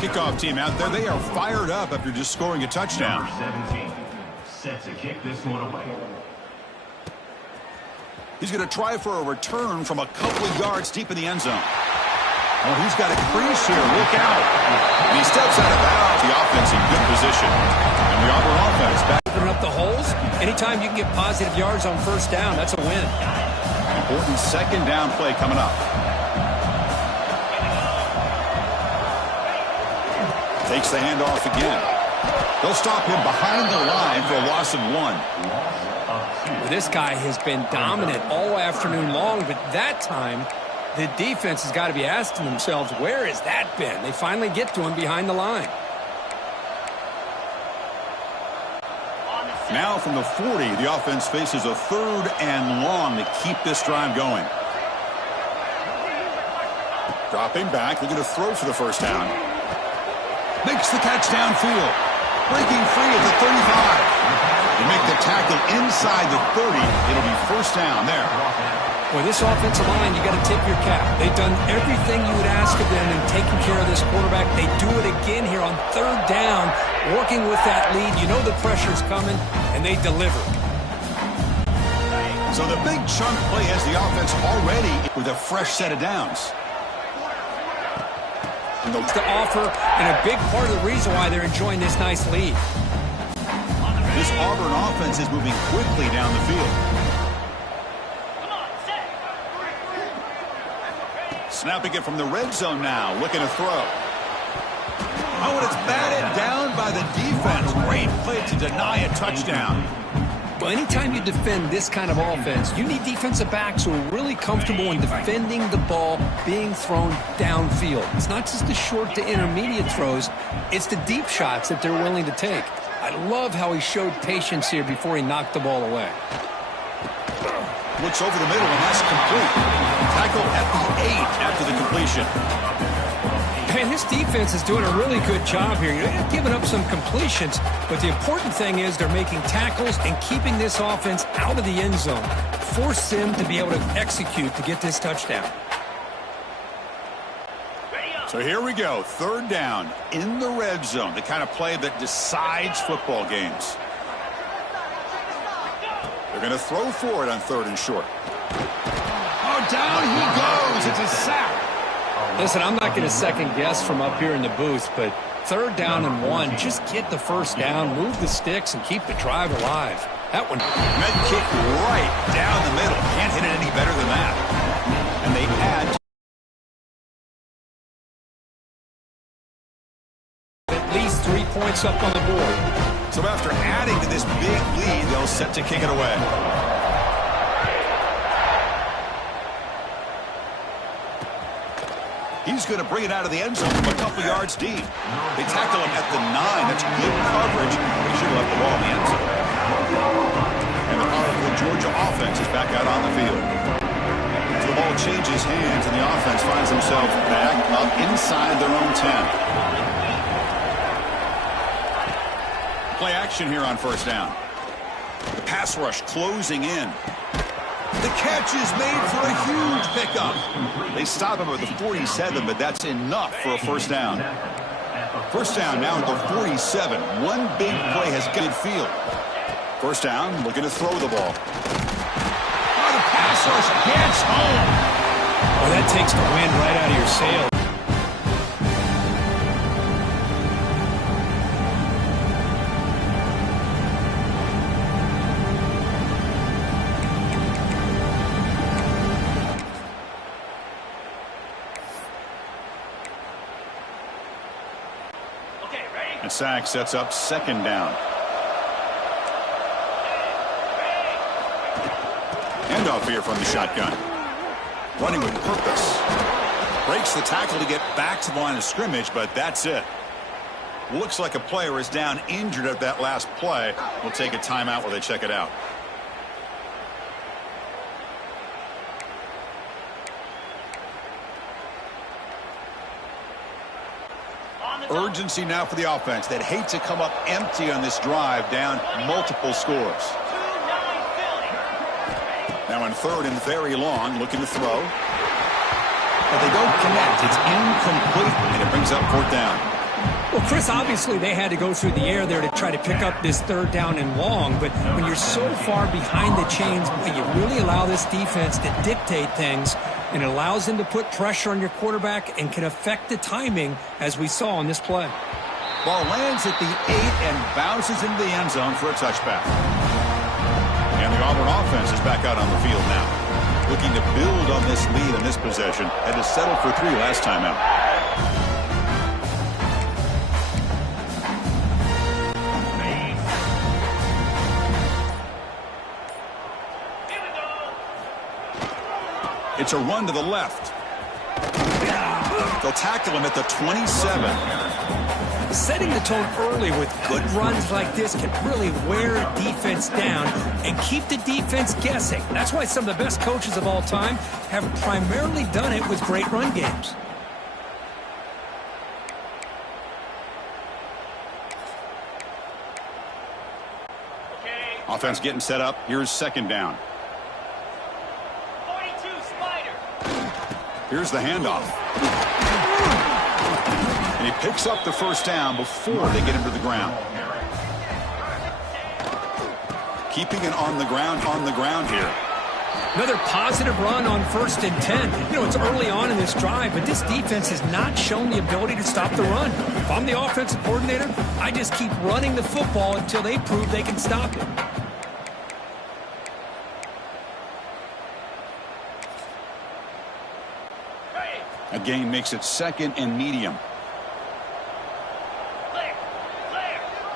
Kickoff team out there, they are fired up after just scoring a touchdown. Number 17, set to kick this one away. He's going to try for a return from a couple of yards deep in the end zone. Oh, he's got a crease here. Look out. And he steps out of bounds. The offense in good position. And the Auburn offense back. Opening up the holes. Anytime you can get positive yards on first down, that's a win. Important second down play coming up. Takes the handoff again. They'll stop him behind the line for a loss of 1. Well, this guy has been dominant all afternoon long, but that time the defense has got to be asking themselves, where has that been? They finally get to him behind the line. Now from the 40, the offense faces a 3rd and long to keep this drive going. Dropping back, looking to throw for the first down. Makes the catch downfield. Breaking free at the 35. They make the tackle inside the 30. It'll be first down there. Boy, this offensive line, you got to tip your cap. They've done everything you would ask of them in taking care of this quarterback. They do it again here on 3rd down, working with that lead. You know the pressure's coming, and they deliver. So the big chunk play has the offense already with a fresh set of downs. To offer, and a big part of the reason why they're enjoying this nice lead. This Auburn offense is moving quickly down the field. Snapping it from the red zone now, looking to throw. Oh, and it's batted down by the defense. Great play to deny a touchdown. Well, anytime you defend this kind of offense, you need defensive backs who are really comfortable in defending the ball being thrown downfield. It's not just the short to intermediate throws, it's the deep shots that they're willing to take. I love how he showed patience here before he knocked the ball away. Looks over the middle, and that's complete. Tackle at the 8 after the completion. Man, this defense is doing a really good job here. They're giving up some completions, but the important thing is they're making tackles and keeping this offense out of the end zone. Force them to be able to execute to get this touchdown. So here we go, 3rd down in the red zone, the kind of play that decides football games. They're going to throw for it on 3rd and short. Oh, down he goes. It's a sack. Listen, I'm not going to second guess from up here in the booth, but 3rd down and 1, just get the first down, move the sticks, and keep the drive alive. That one. Med kick right down the middle. Can't hit it any better than that. And they add at least 3 points up on the board. So after adding to this big lead, they'll set to kick it away. He's going to bring it out of the end zone from a couple yards deep. They tackle him at the 9. That's good coverage. They should have left the ball in the end zone. And the powerful Georgia offense is back out on the field. So the ball changes hands, and the offense finds themselves back up inside their own 10. Play action here on first down. The pass rush closing in. The catch is made for a huge pickup. They stop him at the 47, but that's enough for a first down. First down now at the 47. One big play has got good field. First down, looking to throw the ball. Oh, the pass rush gets home. Well, that takes the wind right out of your sail. And sack sets up 2nd down. Handoff here from the shotgun. Running with purpose. Breaks the tackle to get back to the line of scrimmage, but that's it. Looks like a player is down injured at that last play. We'll take a timeout while they check it out. Urgency now for the offense. They'd hate to come up empty on this drive, down multiple scores. Now on 3rd and very long, looking to throw. but they don't connect. It's incomplete, and it brings up 4th down. Well, Chris, obviously they had to go through the air there to try to pick up this 3rd down and long, but when you're so far behind the chains, you really allow this defense to dictate things, and it allows them to put pressure on your quarterback and can affect the timing, as we saw on this play. Ball lands at the 8 and bounces into the end zone for a touchback. And the Auburn offense is back out on the field now, looking to build on this lead in this possession. Had to settle for 3 last time out. It's a run to the left. They'll tackle him at the 27. Setting the tone early with good runs like this can really wear a defense down and keep the defense guessing. That's why some of the best coaches of all time have primarily done it with great run games. Offense getting set up. Here's 2nd down. Here's the handoff. And he picks up the 1st down before they get him to the ground. Keeping it on the ground here. Another positive run on 1st and 10. You know, it's early on in this drive, but this defense has not shown the ability to stop the run. If I'm the offensive coordinator, I just keep running the football until they prove they can stop it. A gain makes it 2nd and medium.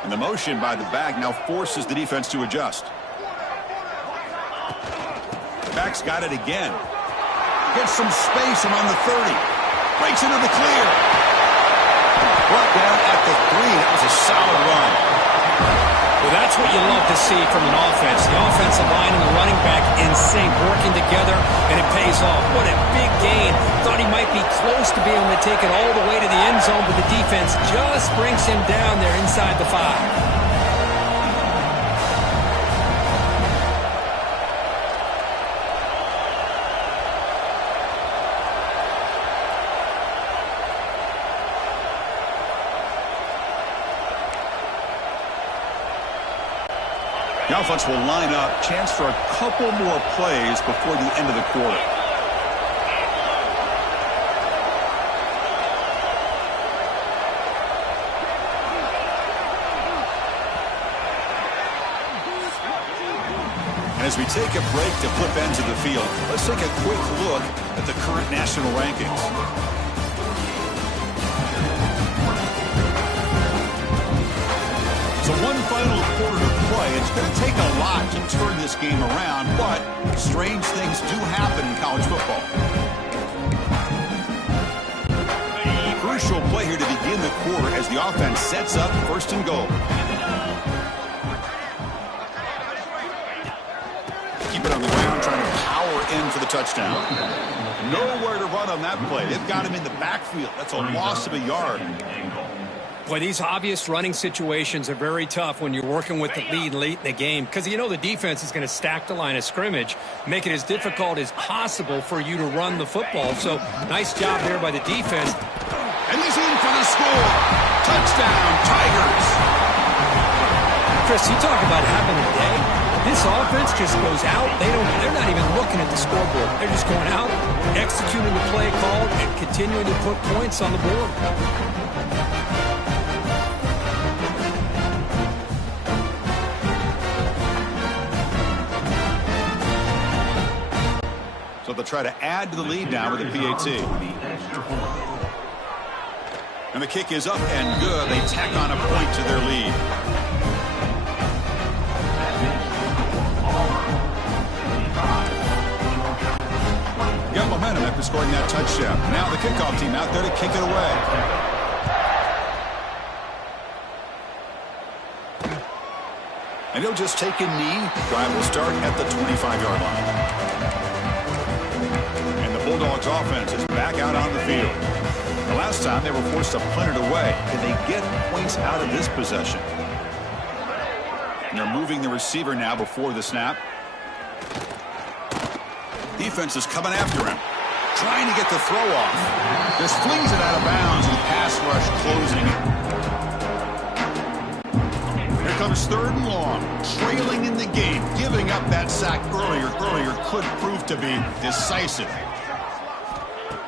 And the motion by the back now forces the defense to adjust. Back's got it again. Gets some space around the 30. Breaks into the clear. Brought down at the 3. That was a solid run. Well, that's what you love to see from an offense. The offensive line and the running back in sync, working together, and it pays off. What a big gain. Thought he might be close to being able to take it all the way to the end zone, but the defense just brings him down there inside the 5. The offense will line up. Chance for a couple more plays before the end of the quarter. And as we take a break to flip ends of the field, let's take a quick look at the current national rankings. So one final quarter to play. It's going to take a lot to turn this game around, but strange things do happen in college football. Crucial play here to begin the quarter as the offense sets up 1st and goal. Keep it on the ground, trying to power in for the touchdown. Nowhere to run on that play. They've got him in the backfield. That's a loss of a yard. Boy, these obvious running situations are very tough when you're working with the lead late in the game, because you know the defense is going to stack the line of scrimmage, make it as difficult as possible for you to run the football. So nice job there by the defense. And he's in for the score. Touchdown, Tigers. Chris, you talk about having a day. This offense just goes out. They're not even looking at the scoreboard. They're just going out, executing the play called, and continuing to put points on the board. So they'll try to add to the lead now with a PAT. And the kick is up and good. They tack on a point to their lead. Got momentum after scoring that touchdown. Now the kickoff team out there to kick it away. And he'll just take a knee. Drive will start at the 25-yard line. Bulldogs offense is back out on the field. The last time they were forced to punt it away. Can they get points out of this possession? And they're moving the receiver now before the snap. Defense is coming after him. trying to get the throw off. Just flings it out of bounds with the pass rush closing it. Here comes 3rd and long, trailing in the game. Giving up that sack earlier could prove to be decisive.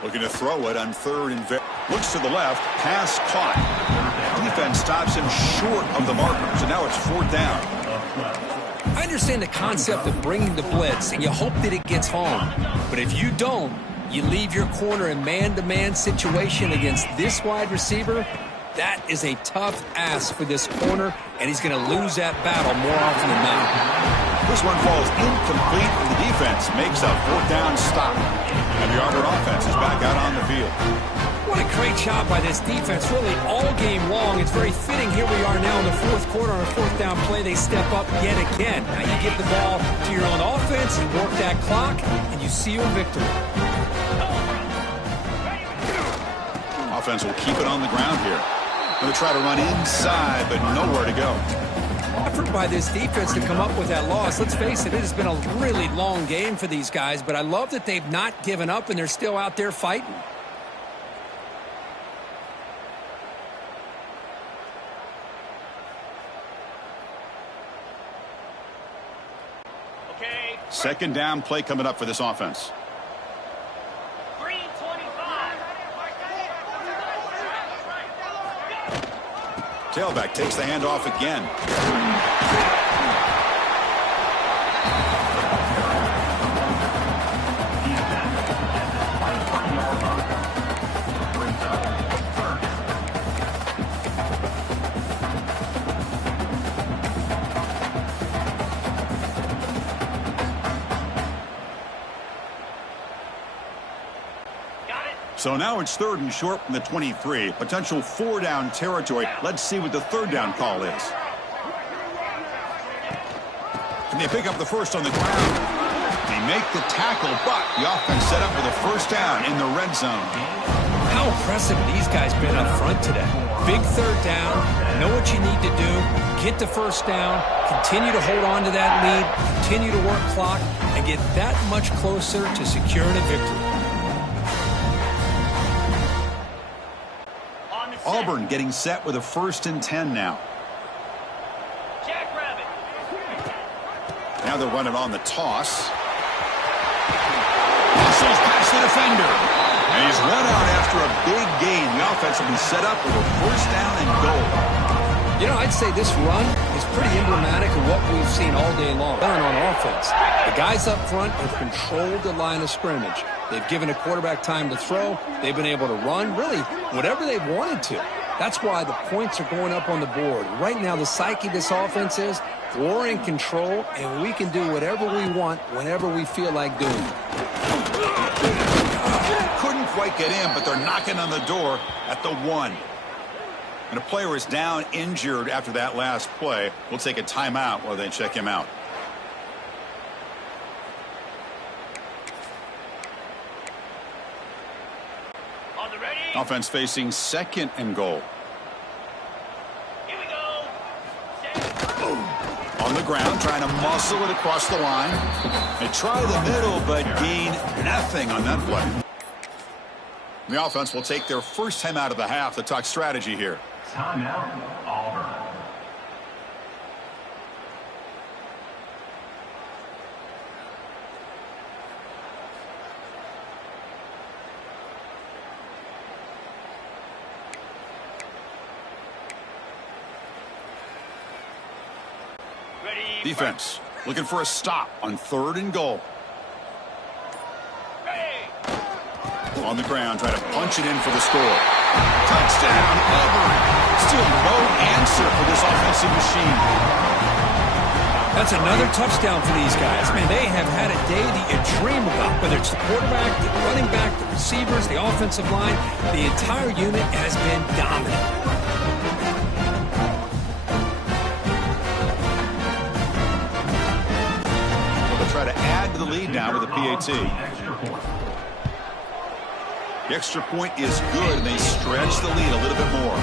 Looking to throw it on 3rd and looks to the left, pass caught. Defense stops him short of the marker, so now it's 4th down. I understand the concept of bringing the blitz, and you hope that it gets home. But if you don't, you leave your corner in man-to-man situation against this wide receiver. That is a tough ask for this corner, and he's going to lose that battle more often than not. This one falls incomplete, and the defense makes a 4th down stop. And the Auburn offense is back out on the field. What a great job by this defense, really all game long. It's very fitting. Here we are now in the 4th quarter on a 4th down play. They step up yet again. Now you give the ball to your own offense, you work that clock, and you seal victory. Offense will keep it on the ground here. Going to try to run inside, but nowhere to go. Effort by this defense to come up with that loss. Let's face it, it has been a really long game for these guys, but I love that they've not given up and they're still out there fighting. Okay. 2nd down play coming up for this offense. Tailback takes the handoff again. So now it's 3rd and short from the 23. Potential 4 down territory. Let's see what the 3rd down call is. Can they pick up the first on the ground? They make the tackle, but the offense set up for the 1st down in the red zone. How impressive these guys been up front today. Big 3rd down. Know what you need to do. Get the 1st down. Continue to hold on to that lead. Continue to work clock and get that much closer to securing a victory. Auburn getting set with a 1st and 10 now. Now they're running on the toss. Hustles past the defender. And he's run out after a big gain. The offense will be set up with a 1st down and goal. You know, I'd say this run is pretty emblematic of what we've seen all day long on offense. The guys up front have controlled the line of scrimmage. They've given a quarterback time to throw. They've been able to run, really, whatever they've wanted to. That's why the points are going up on the board. Right now, the psyche of this offense is we're in control, and we can do whatever we want whenever we feel like doing it. Couldn't quite get in, but they're knocking on the door at the 1. And a player is down injured after that last play. We'll take a timeout while they check him out. Offense facing 2nd and goal. Here we go. On the ground, trying to muscle it across the line. They try the middle, but gain nothing on that play. The offense will take their 1st time out of the half to talk strategy here. Timeout, Auburn. Defense looking for a stop on 3rd and goal. On the ground, trying to punch it in for the score. Touchdown, Auburn. Still no answer for this offensive machine. That's another touchdown for these guys. Man, they have had a day that you dream about, whether it's the quarterback, the running back, the receivers, the offensive line. The entire unit has been dominant. Try to add to the lead now with a PAT. The extra point is good, and they stretch the lead a little bit more.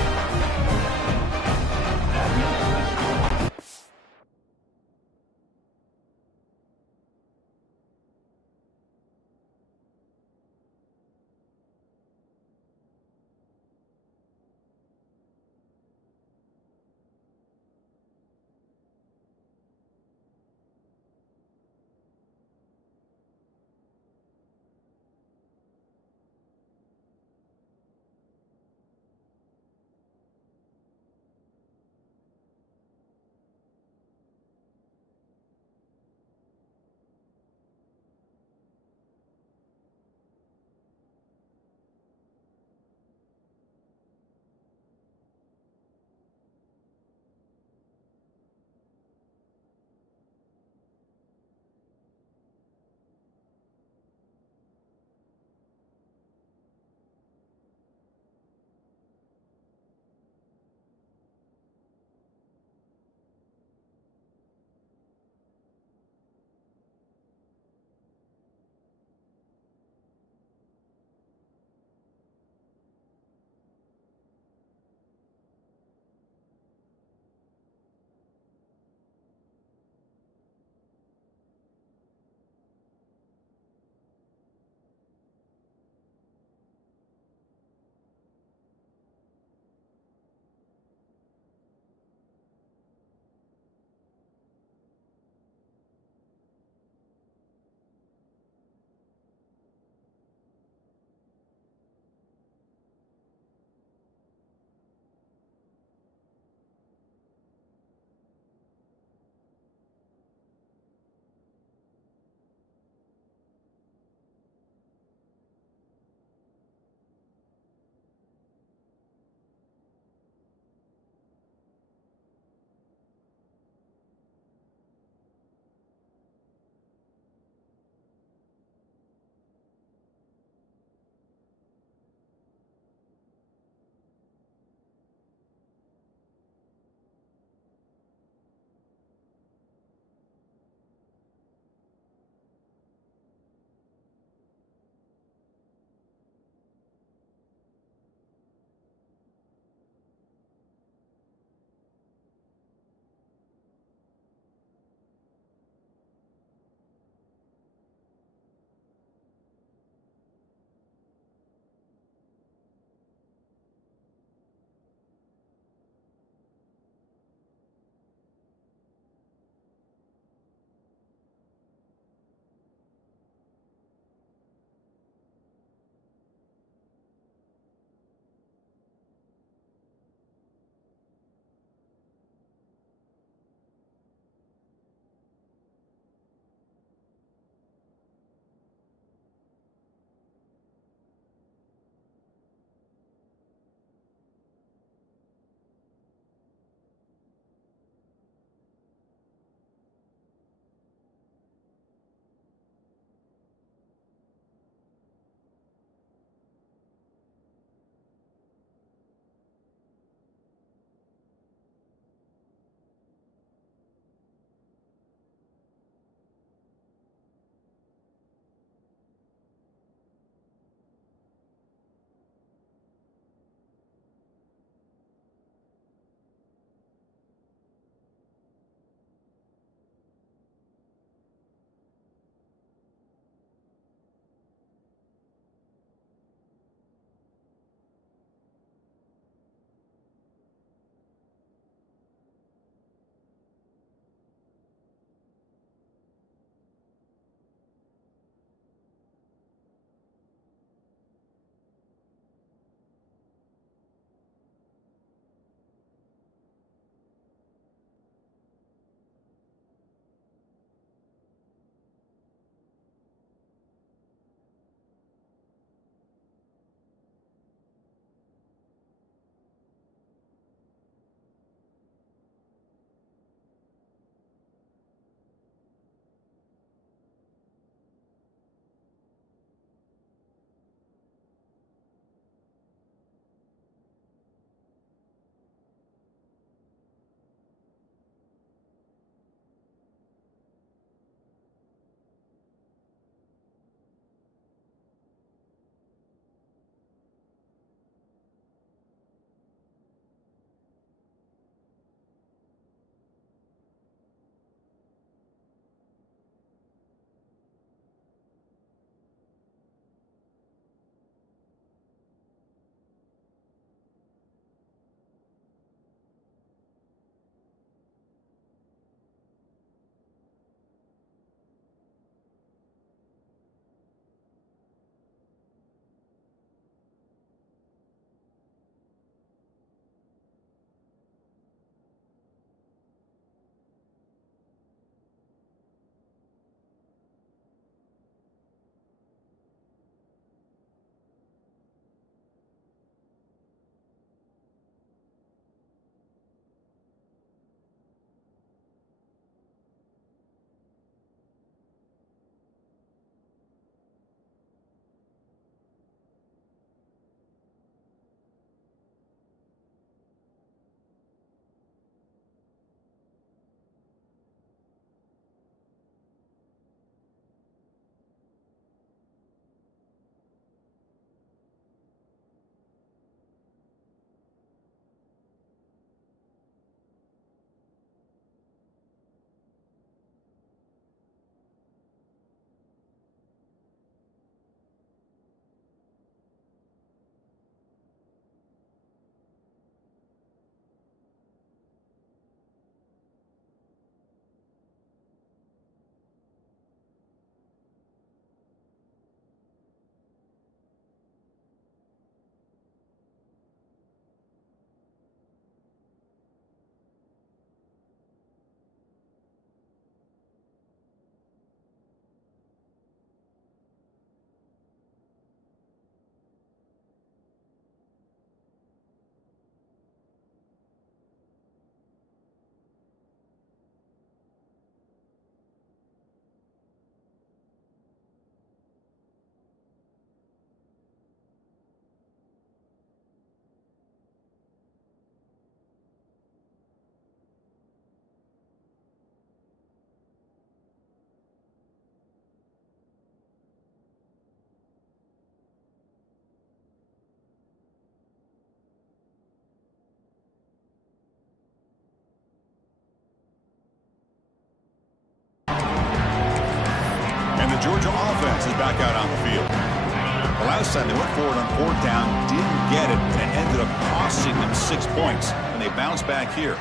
And the Georgia offense is back out on the field. The last time they went forward on fourth down, didn't get it, and it ended up costing them 6 points. And they bounce back here.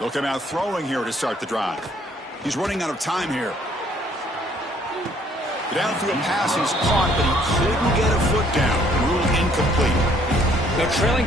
They'll come out throwing here to start the drive. He's running out of time here. The downfield pass is caught, but he couldn't get a foot down. Ruled incomplete. Now, trailing